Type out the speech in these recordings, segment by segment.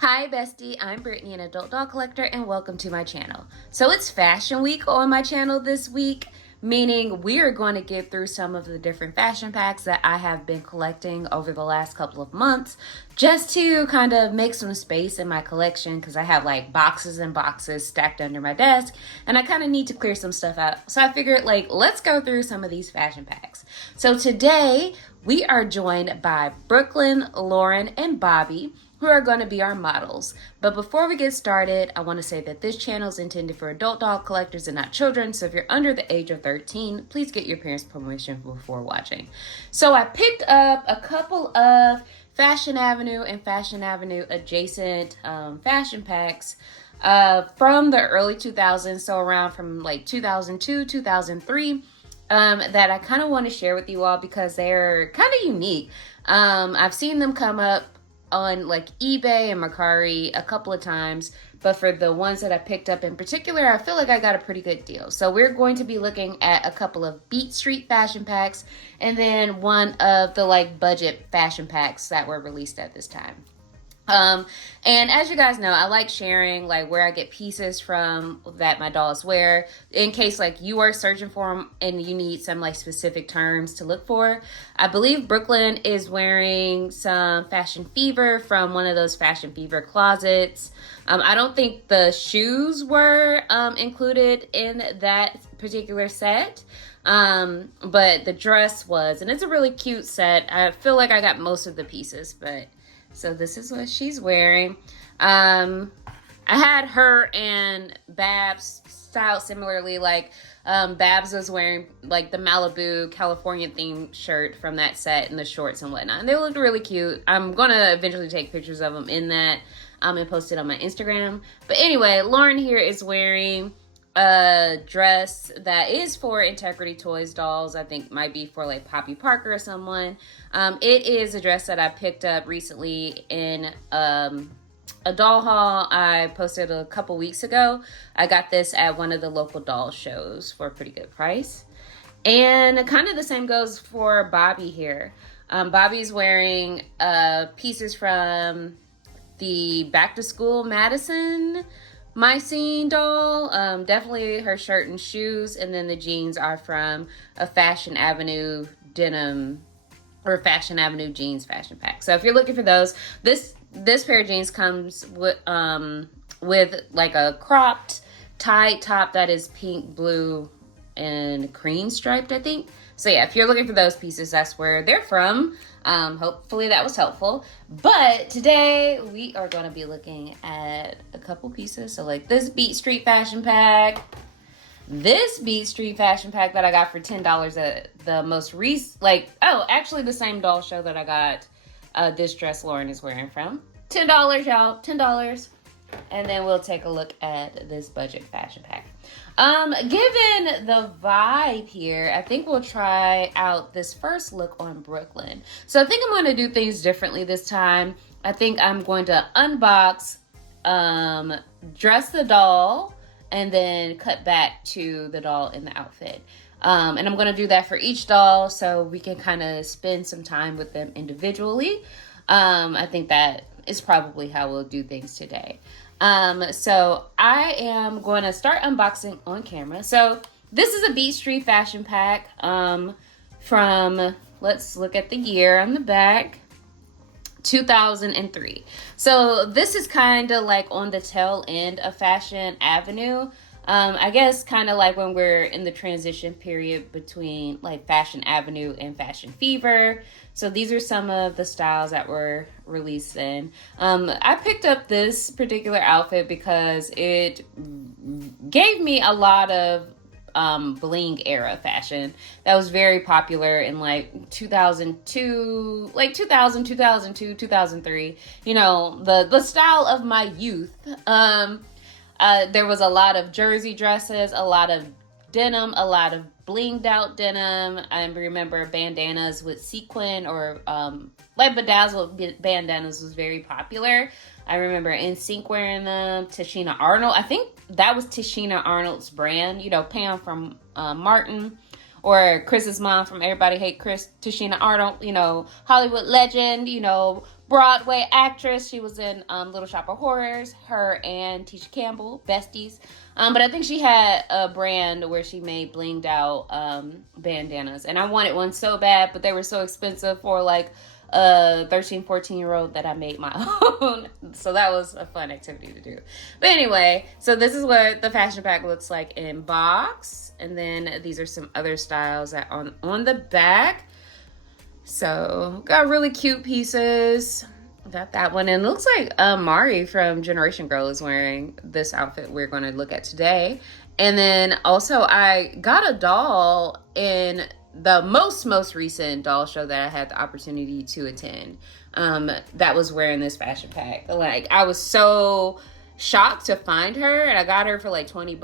Hi bestie, I'm Brittany, an adult doll collector, and welcome to my channel. So it's Fashion Week on my channel this week, meaning we are going to get through some of the different fashion packs that I have been collecting over the last couple of months, just to kind of make some space in my collection because I have like boxes and boxes stacked under my desk, and I kind of need to clear some stuff out. So I figured let's go through some of these fashion packs. So today we are joined by Brooklyn, Lauren, and Bobby, who are going to be our models. But before we get started, I want to say that this channel is intended for adult doll collectors and not children. So if you're under the age of 13, please get your parents' permission before watching. So I picked up a couple of Fashion Avenue and Fashion Avenue adjacent fashion packs from the early 2000s, so around from like 2002, 2003, that I kind of want to share with you all because they're kind of unique. I've seen them come up on like eBay and Mercari a couple of times, but for the ones that I picked up in particular, I feel like I got a pretty good deal. So we're going to be looking at a couple of Beat Street fashion packs and then one of the like budget fashion packs that were released at this time. And as you guys know, I like sharing like where I get pieces from that my dolls wear in case like you are searching for them and you need some like specific terms to look for. I believe Brooklyn is wearing some Fashion Fever from one of those Fashion Fever closets. I don't think the shoes were included in that particular set. But the dress was, and it's a really cute set. I feel like I got most of the pieces, but so this is what she's wearing. I had her and Babs styled similarly. Like Babs was wearing like the Malibu California themed shirt from that set and the shorts and whatnot. And they looked really cute. I'm going to eventually take pictures of them in that and post it on my Instagram. But anyway, Lauren here is wearing a dress that is for Integrity Toys dolls. I think might be for like Poppy Parker or someone. It is a dress that I picked up recently in a doll haul I posted a couple weeks ago. I got this at one of the local doll shows for a pretty good price. And kind of the same goes for Bobby here. Bobby's wearing pieces from the Back to School Madison My Scene doll. Definitely her shirt and shoes, and then the jeans are from a Fashion Avenue denim or Fashion Avenue jeans fashion pack. So if you're looking for those, this pair of jeans comes with like a cropped tight top that is pink, blue, and cream striped, I think. So yeah, if you're looking for those pieces, that's where they're from. Hopefully that was helpful. But today we are going to be looking at a couple pieces. So like this Beat Street fashion pack, this Beat Street fashion pack that I got for $10 at the most recent, actually the same doll show that I got this dress Lauren is wearing from. $10, y'all, $10. And then we'll take a look at this budget fashion pack. Given the vibe here, I think we'll try out this first look on Brooklyn. So I think I'm going to do things differently this time. I think I'm going to unbox, dress the doll, and then cut back to the doll in the outfit. And I'm going to do that for each doll so we can kind of spend some time with them individually. I think that is probably how we'll do things today. So I am going to start unboxing on camera. So this is a Beat Street fashion pack from, let's look at the year on the back, 2003. So this is kind of like on the tail end of Fashion Avenue. I guess kind of like when we're in the transition period between like Fashion Avenue and Fashion Fever. So these are some of the styles that were released in. I picked up this particular outfit because it gave me a lot of bling era fashion that was very popular in like 2002, like 2000, 2002, 2003. You know, the style of my youth. There was a lot of jersey dresses, a lot of denim, a lot of blinged out denim. I remember bandanas with sequin or like bedazzled bandanas was very popular. I remember NSYNC wearing them. Tashina Arnold, I think that was Tashina Arnold's brand. You know, Pam from Martin, or Chris's mom from Everybody Hate Chris. Tashina Arnold, you know, Hollywood legend, you know, Broadway actress. She was in Little Shop of Horrors. Her and Tisha Campbell, besties. But I think she had a brand where she made blinged out bandanas. And I wanted one so bad, but they were so expensive for like a 13, 14-year-old that I made my own. So that was a fun activity to do. But anyway, so this is what the fashion pack looks like in box. And then these are some other styles that on the back. So got really cute pieces. Got that one. And it looks like Mari from Generation Girl is wearing this outfit we're going to look at today. And then also I got a doll in the most recent doll show that I had the opportunity to attend, that was wearing this fashion pack. Like, I was so shocked to find her, and I got her for like $20.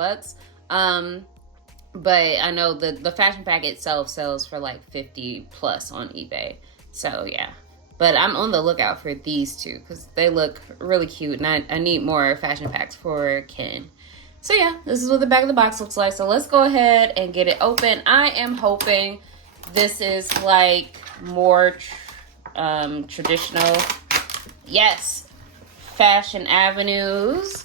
But I know the fashion pack itself sells for like 50 plus on eBay. So yeah, but I'm on the lookout for these two because they look really cute, and I need more fashion packs for Ken. So yeah, this is what the back of the box looks like. So let's go ahead and get it open. I am hoping this is like more traditional. Yes, Fashion Avenues,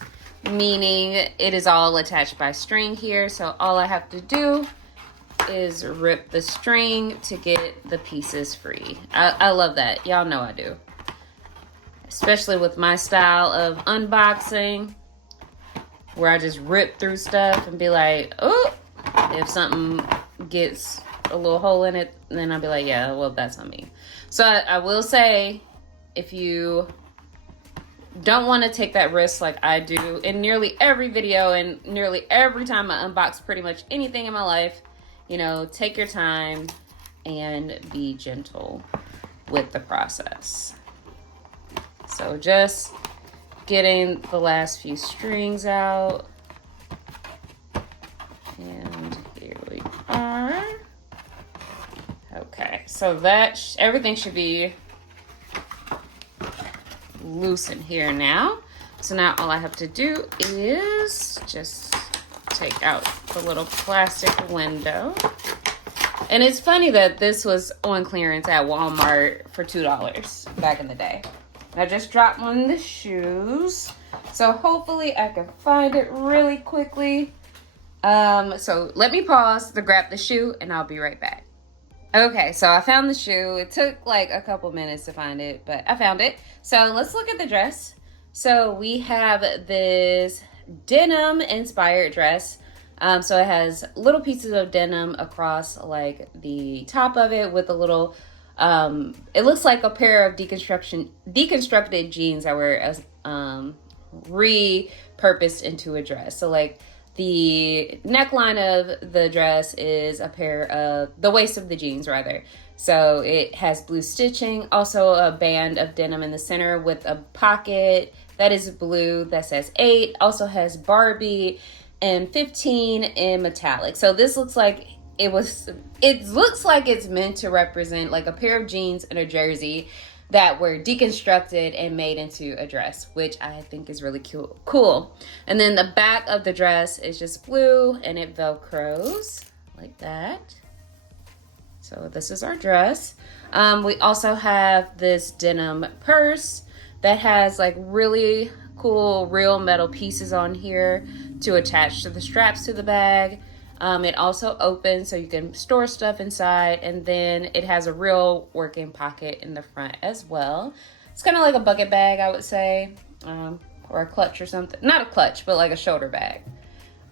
meaning it is all attached by string here. So all I have to do is rip the string to get the pieces free. I love that. Y'all know I do. Especially with my style of unboxing, where I just rip through stuff and be like, oh, if something gets a little hole in it, then I'll be like, yeah, well, that's on me. So I will say, if you don't want to take that risk like I do in nearly every video and nearly every time I unbox pretty much anything in my life, you know, take your time and be gentle with the process. So just getting the last few strings out, and here we are. Okay, so that everything should be loose in here now. So now all I have to do is just take out the little plastic window. And it's funny that this was on clearance at Walmart for $2 back in the day. I just dropped one of the shoes, so hopefully I can find it really quickly. So let me pause to grab the shoe and I'll be right back. Okay, so I found the shoe. It took like a couple minutes to find it, but I found it. So let's look at the dress. So we have this denim inspired dress. So it has little pieces of denim across like the top of it with a little, it looks like a pair of deconstructed jeans that were repurposed into a dress. So like the neckline of the dress is a pair of, the waist of the jeans rather. So it has blue stitching, also a band of denim in the center with a pocket that is blue that says 8, also has Barbie and 15 in metallic. So this looks like it looks like it's meant to represent like a pair of jeans and a jersey that were deconstructed and made into a dress, which I think is really cool. And then the back of the dress is just blue and it velcros like that. So this is our dress. We also have this denim purse that has like really cool real metal pieces on here to attach to the straps to the bag. It also opens so you can store stuff inside, and then it has a real working pocket in the front as well. It's kind of like a bucket bag, I would say, or a clutch or something. Not a clutch, but like a shoulder bag.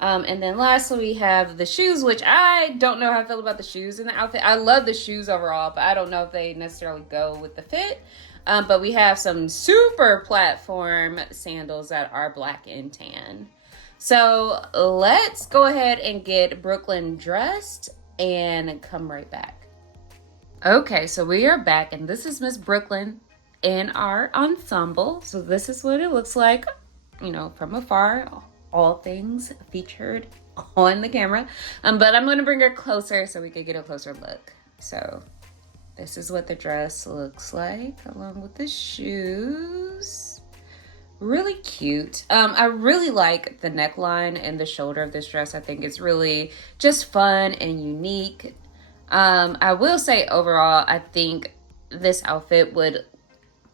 And then lastly, we have the shoes, which I don't know how I feel about the shoes in the outfit. I love the shoes overall, but I don't know if they necessarily go with the fit. But we have some super platform sandals that are black and tan. So let's go ahead and get Brooklyn dressed and come right back. Okay, so we are back, and this is Miss Brooklyn in our ensemble. So this is what it looks like, you know, from afar, all things featured on the camera. But I'm going to bring her closer so we can get a closer look. So this is what the dress looks like along with the shoes. Really cute. I really like the neckline and the shoulder of this dress. I think it's really just fun and unique. I will say overall, I think this outfit would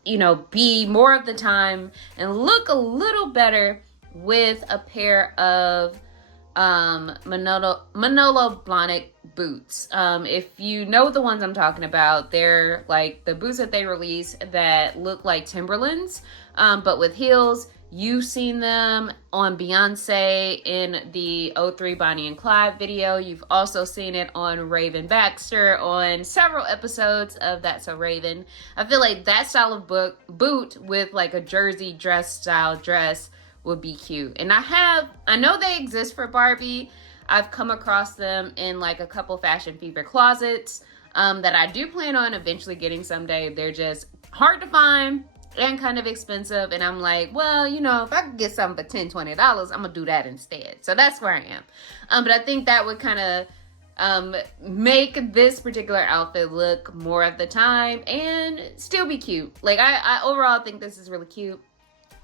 you know, be more of the time and look a little better with a pair of Manolo Blahnik boots. If you know the ones I'm talking about, they're like the boots that they release that look like Timberlands, but with heels. You've seen them on Beyonce in the '03 Bonnie and Clyde video. You've also seen it on Raven Baxter on several episodes of That's So Raven. I feel like that style of boot with like a jersey dress style dress would be cute. And I know they exist for Barbie. I've come across them in like a couple Fashion Fever closets that I do plan on eventually getting someday. They're just hard to find and kind of expensive, and I'm like, well, you know, if I could get something for $10-20, I'm gonna do that instead. So that's where I am. But I think that would kind of make this particular outfit look more at the time and still be cute. Like I overall think this is really cute,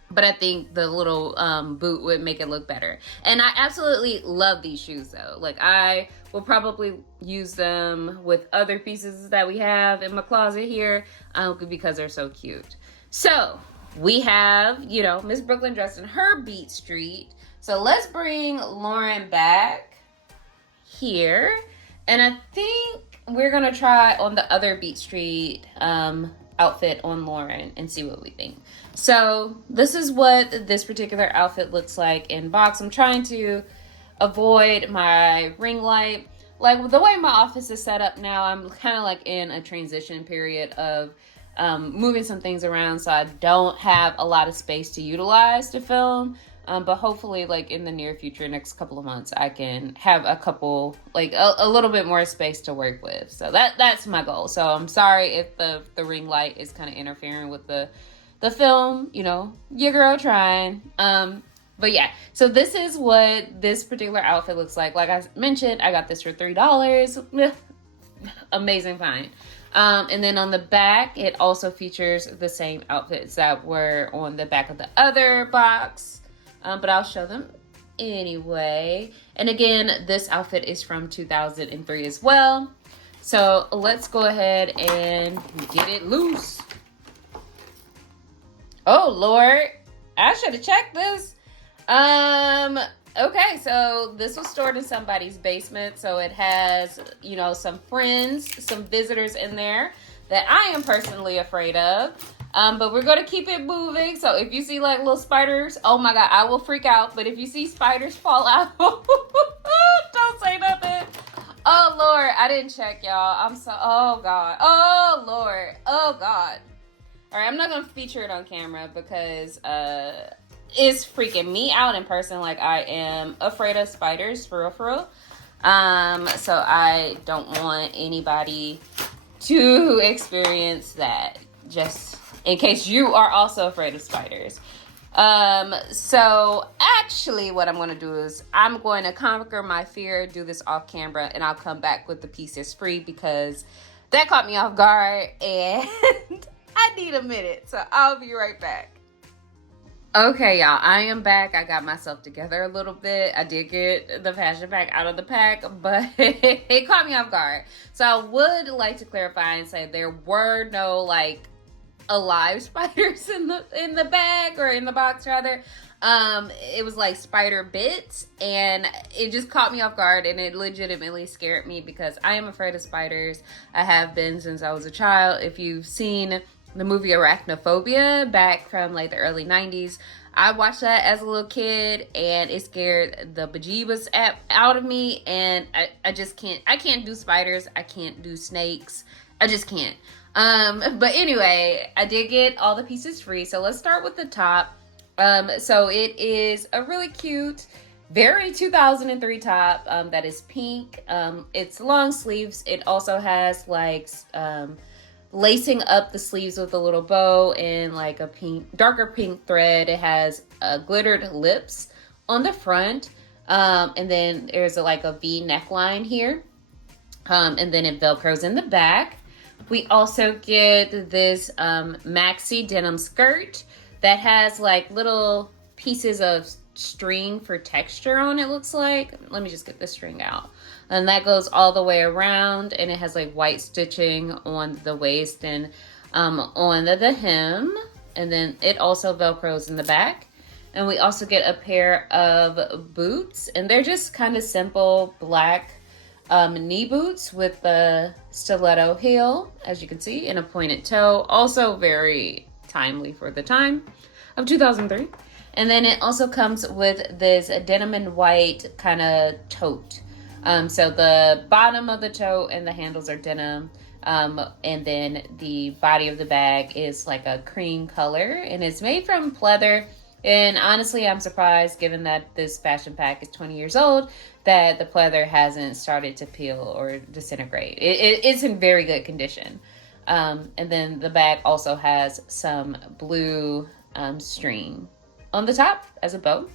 but I think the little boot would make it look better. And I absolutely love these shoes though. Like I will probably use them with other pieces that we have in my closet here because they're so cute. So we have, you know, Miss Brooklyn dressed in her Beat Street. So let's bring Lauren back here. And I think we're going to try on the other Beat Street outfit on Lauren and see what we think. So this is what this particular outfit looks like in box. I'm trying to avoid my ring light. Like the way my office is set up now, I'm kind of like in a transition period of moving some things around, so I don't have a lot of space to utilize to film. But hopefully, like in the near future, next couple of months, I can have a couple, like a little bit more space to work with. So that's my goal. So I'm sorry if the ring light is kind of interfering with the film. You know, your girl trying. But yeah, so this is what this particular outfit looks like. Like I mentioned, I got this for $3. Amazing find. And then on the back, it also features the same outfits that were on the back of the other box. But I'll show them anyway. And again, this outfit is from 2003 as well. So let's go ahead and get it loose. Oh, Lord. I should have checked this. Okay, so this was stored in somebody's basement, so it has, you know, some friends, some visitors in there that I am personally afraid of. But we're going to keep it moving. So if you see like little spiders, oh my God, I will freak out. But if you see spiders fall out, don't say nothing. Oh Lord, I didn't check, y'all. Oh God. Oh Lord. Oh God. All right, I'm not going to feature it on camera because, it's freaking me out in person. Like I am afraid of spiders for real. So I don't want anybody to experience that, just in case you are also afraid of spiders. So actually what I'm going to do is I'm going to conquer my fear, do this off camera, and I'll come back with the pieces free because that caught me off guard and I need a minute. So I'll be right back. Okay, y'all, I am back. I got myself together a little bit. I did get the fashion pack out of the pack, but it caught me off guard. So I would like to clarify and say there were no like alive spiders in the bag, or in the box rather. It was like spider bits, and it just caught me off guard, and it legitimately scared me because I am afraid of spiders. I have been since I was a child. If you've seen the movie Arachnophobia back from like the early 90s, I watched that as a little kid and it scared the bejeebus out of me, and I just can't. I can't do spiders. I can't do snakes. I just can't. But anyway, I did get all the pieces free. So let's start with the top. So it is a really cute, very 2003 top that is pink. It's long sleeves. It also has like lacing up the sleeves with a little bow and like a pink, darker pink thread. It has glittered lips on the front, and then there's like a V neckline here, and then it velcros in the back. We also get this maxi denim skirt that has like little pieces of string for texture on it, looks like. Let me just get the string out. And that goes all the way around, and it has like white stitching on the waist. And on the hem, and then it also velcros in the back. And we also get a pair of boots, and they're just kind of simple black knee boots with the stiletto heel, as you can see, and a pointed toe. Also very timely for the time of 2003. And then it also comes with this denim and white kind of tote. So the bottom of the tote and the handles are denim. And then the body of the bag is like a cream color, and it's made from pleather. And honestly, I'm surprised, given that this fashion pack is 20 years old, that the pleather hasn't started to peel or disintegrate. It's in very good condition. And then the bag also has some blue string on the top as a bow.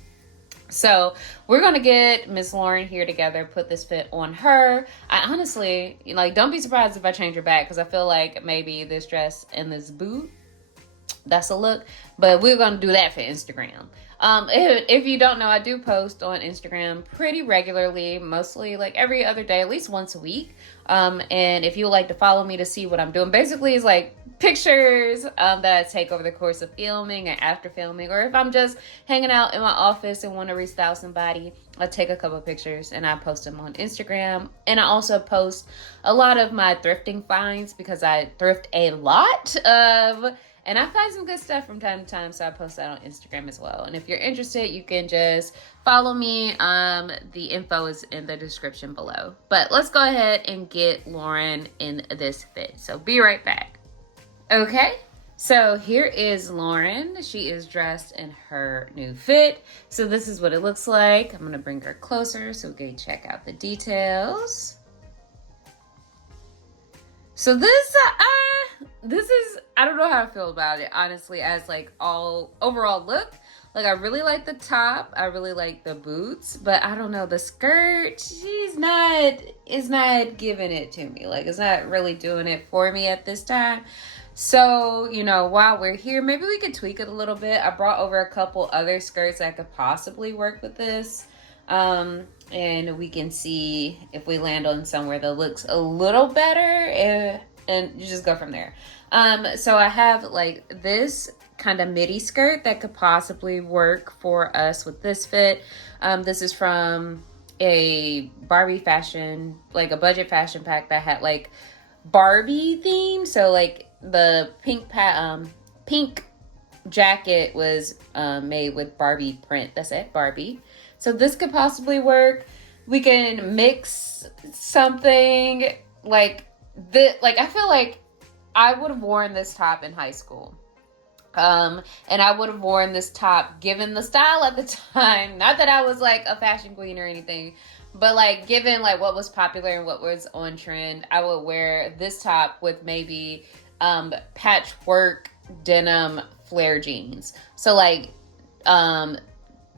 So we're going to get Miss Lauren here together, put this fit on her. I honestly, like, don't be surprised if I change her back, because I feel like maybe this dress and this boot, that's a look, but we're going to do that for Instagram. If you don't know, I do post on Instagram pretty regularly, mostly like every other day, at least once a week. And if you would like to follow me to see what I'm doing, basically it's like pictures that I take over the course of filming and after filming, or if I'm just hanging out in my office and want to restyle somebody, I take a couple of pictures and I post them on Instagram. And I also post a lot of my thrifting finds, because I thrift a lot and I find some good stuff from time to time, so I post that on Instagram as well. And if you're interested, you can just follow me. The info is in the description below. But let's go ahead and get Lauren in this fit. So be right back. Okay, so here is Lauren. She is dressed in her new fit. So this is what it looks like. I'm going to bring her closer so we can check out the details. So this is, I don't know how to feel about it, honestly, as like overall look. Like, I really like the top, I really like the boots, but I don't know, the skirt, it's not giving it to me. Like, it's not really doing it for me at this time. So, you know, while we're here, maybe we could tweak it a little bit. I brought over a couple other skirts that could possibly work with this. And we can see if we land on somewhere that looks a little better, and you just go from there. So I have like this kind of midi skirt that could possibly work for us with this fit. This is from a Barbie fashion, like a budget fashion pack that had like Barbie theme. So like the pink jacket was made with Barbie print. That's it, Barbie. So this could possibly work. We can mix something like this. Like, I feel like I would have worn this top in high school. And I would have worn this top given the style at the time. Not that I was like a fashion queen or anything, but like given like what was popular and what was on trend, I would wear this top with maybe patchwork denim flare jeans. So like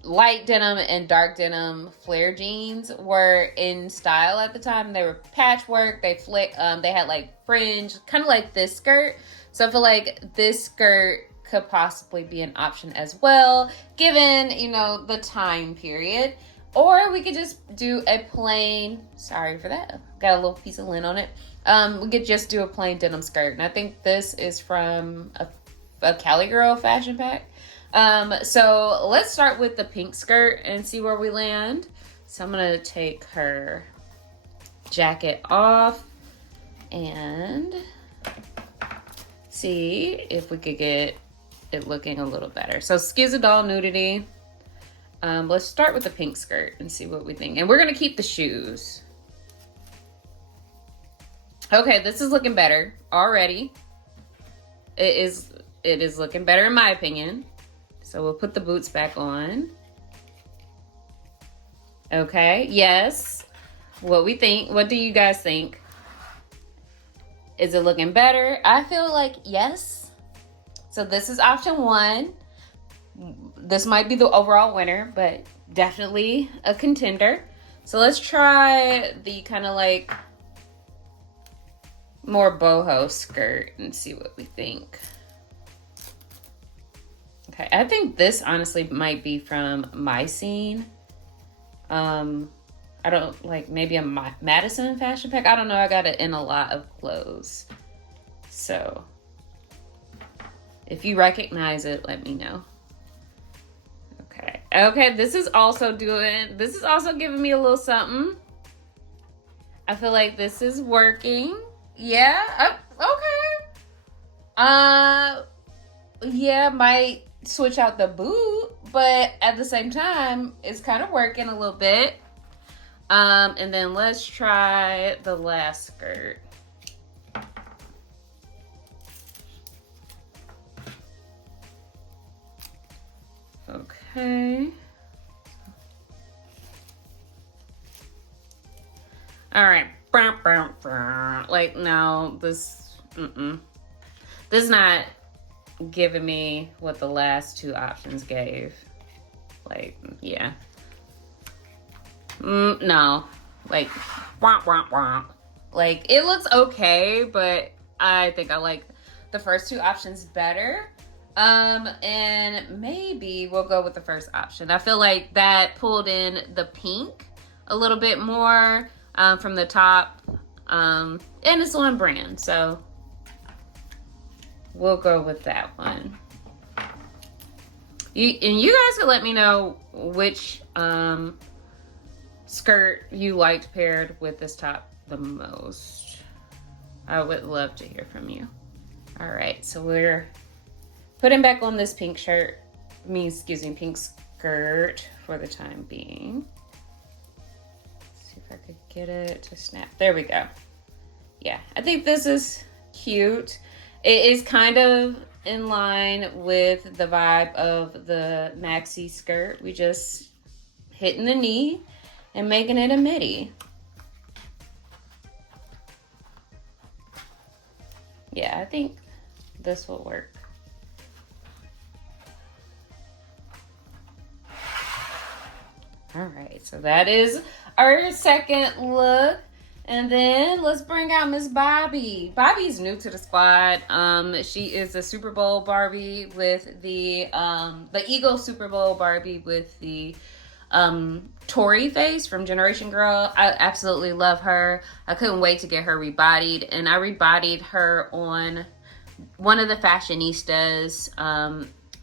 light denim and dark denim flare jeans were in style at the time. They were patchwork. They had like fringe, kind of like this skirt. So I feel like this skirt could possibly be an option as well, given, you know, the time period. Or we could just do a plain, sorry for that, got a little piece of lint on it. We could just do a plain denim skirt. And I think this is from a Cali Girl fashion pack. So let's start with the pink skirt and see where we land. So I'm gonna take her jacket off and see if we could get it looking a little better. So Skizadol nudity. Let's start with the pink skirt and see what we think. And we're gonna keep the shoes. Okay, this is looking better already. It is looking better in my opinion. So we'll put the boots back on. Okay, yes. What we think, what do you guys think? Is it looking better? I feel like yes. So this is option one. This might be the overall winner, but definitely a contender. So let's try the kind of like more boho skirt and see what we think. Okay, I think this honestly might be from My Scene. I don't like, maybe a Madison fashion pack. I don't know. I got it in a lot of clothes. So If you recognize it, let me know. Okay, this is also giving me a little something. I feel like this is working. Yeah, okay. Yeah, might switch out the boot, but at the same time, it's kind of working a little bit. And then let's try the last skirt. Okay. All right. Like, no, this is not giving me what the last two options gave. Like, yeah. No. Like, like, it looks okay, but I think I like the first two options better. And maybe we'll go with the first option. I feel like that pulled in the pink a little bit more from the top. And it's on brand, so we'll go with that one. You guys can let me know which skirt you liked paired with this top the most. I would love to hear from you. All right, so we're putting back on this pink shirt, pink skirt for the time being. Let's see if I could get it to snap. There we go. Yeah, I think this is cute. It is kind of in line with the vibe of the maxi skirt. We just hitting the knee and making it a midi. Yeah, I think this will work. All right, so that is our second look. And then let's bring out Miss Bobby. Bobby's new to the squad. She is a Super Bowl Barbie with the Eagle Super Bowl Barbie with the Tori face from Generation Girl. I absolutely love her. I couldn't wait to get her rebodied, and I rebodied her on one of the fashionistas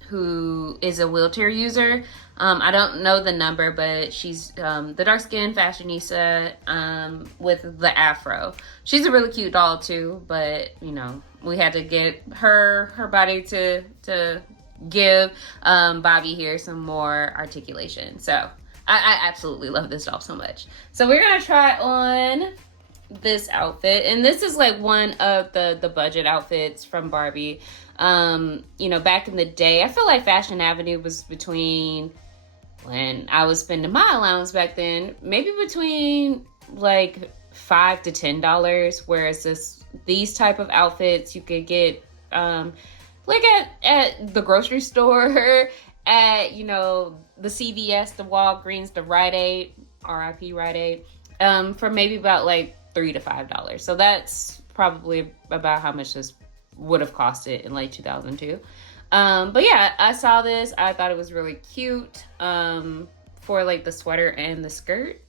who is a wheelchair user. I don't know the number, but she's the dark-skinned fashionista with the afro. She's a really cute doll too, but you know, we had to get her body to give Bobby here some more articulation. So I absolutely love this doll so much. So we're gonna try on this outfit, and this is like one of the budget outfits from Barbie. You know, back in the day, I feel like Fashion Avenue was between, when I was spending my allowance back then, maybe between like $5 to $10, whereas these type of outfits you could get like at the grocery store, at, you know, the CVS, the Walgreens, the Rite Aid, RIP Rite Aid, for maybe about like $3 to $5. So that's probably about how much this would have costed in like 2002. But yeah, I saw this. I thought it was really cute for like the sweater and the skirt.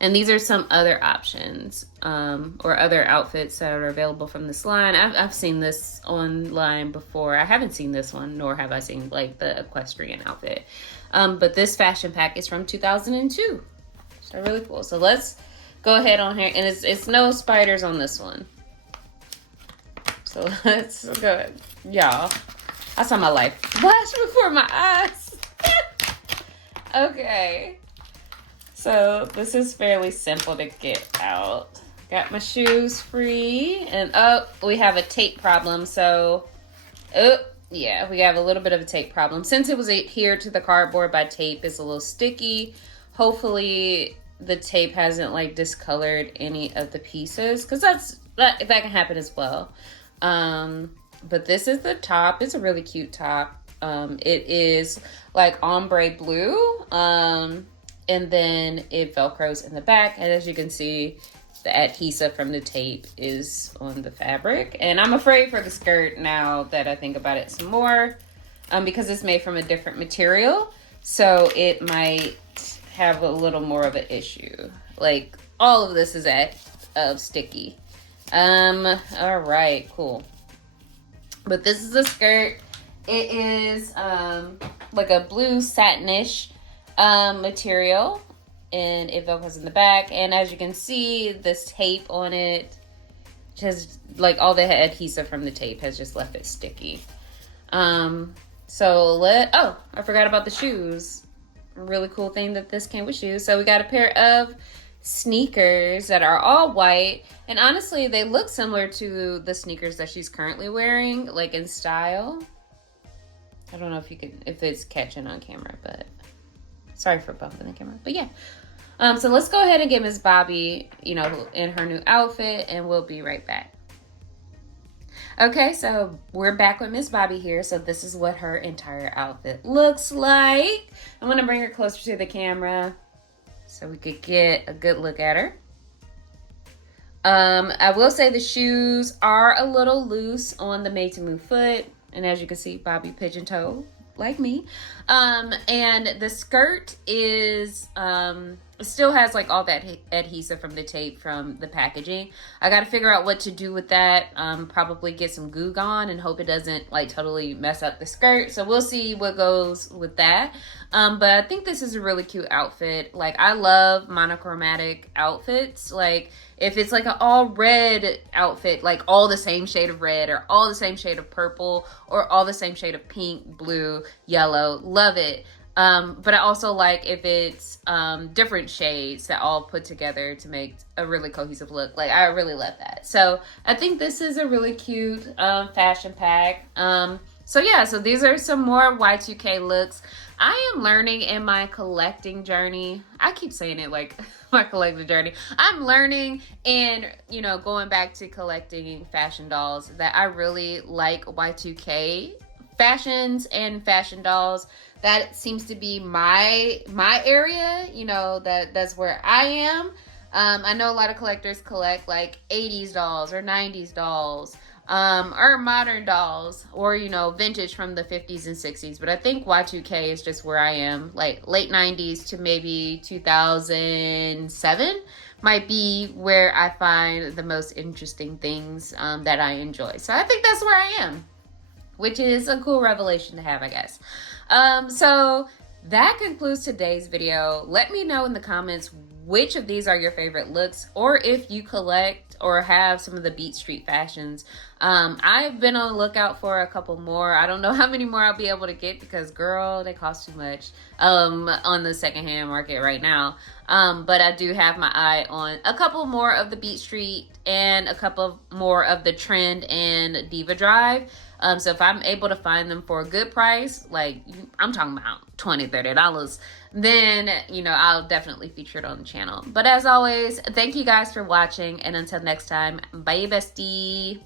And these are some other options or other outfits that are available from this line. I've seen this online before. I haven't seen this one, nor have I seen like the equestrian outfit. But this fashion pack is from 2002. So really cool. So let's go ahead on here. And it's no spiders on this one. So let's go. Y'all, I saw my life flash before my eyes. Okay. So this is fairly simple to get out. Got my shoes free. And we have a tape problem. So, yeah, we have a little bit of a tape problem. Since it was adhered to the cardboard by tape, it's a little sticky. Hopefully the tape hasn't like discolored any of the pieces, because that can happen as well. But this is the top. It's a really cute top. It is like ombre blue. And then it velcros in the back. And as you can see, the adhesive from the tape is on the fabric. And I'm afraid for the skirt now that I think about it some more, because it's made from a different material. So it might have a little more of an issue. Like, all of this is sticky. All right, cool. But this is a skirt. It is like a blue satinish material, and it velcros in the back. And as you can see, this tape on it, just like all the adhesive from the tape has just left it sticky. I forgot about the shoes. Really cool thing that this came with shoes. So we got a pair of sneakers that are all white, and honestly they look similar to the sneakers that she's currently wearing, like in style. I don't know if it's catching on camera, but sorry for bumping the camera, but yeah. So let's go ahead and get Miss Bobby, in her new outfit, and we'll be right back. Okay, so we're back with Miss Bobby here. So this is what her entire outfit looks like. I'm gonna bring her closer to the camera so we could get a good look at her. I will say the shoes are a little loose on the Made to Move foot. And as you can see, Bobby pigeon toe like me. And the skirt is, still has like all that adhesive from the tape from the packaging. I got to figure out what to do with that. Probably get some Goo Gone and hope it doesn't like totally mess up the skirt. So we'll see what goes with that. But I think this is a really cute outfit. Like, I love monochromatic outfits. Like, if it's like an all red outfit, like all the same shade of red or all the same shade of purple or all the same shade of pink, blue, yellow, love it. But I also like if it's different shades that all put together to make a really cohesive look. Like, I really love that. So I think this is a really cute fashion pack. So these are some more Y2K looks. I am learning in my collecting journey. I keep saying it like my collecting journey. I'm learning and, going back to collecting fashion dolls that I really like Y2K fashions and fashion dolls. That seems to be my area, that's where I am. I know a lot of collectors collect like 80s dolls or 90s dolls. Or modern dolls, or vintage from the 50s and 60s. But I think Y2K is just where I am. Like late 90s to maybe 2007 might be where I find the most interesting things that I enjoy. So I think that's where I am, which is a cool revelation to have, I guess. So that concludes today's video. Let me know in the comments which of these are your favorite looks, or if you collect or have some of the Beat Street fashions. I've been on the lookout for a couple more. I don't know how many more I'll be able to get because, girl, they cost too much on the secondhand market right now. But I do have my eye on a couple more of the Beat Street and a couple more of the Trend and Diva Drive. So if I'm able to find them for a good price, like I'm talking about $20, $30, then, I'll definitely feature it on the channel. But as always, thank you guys for watching. And until next time, bye, bestie.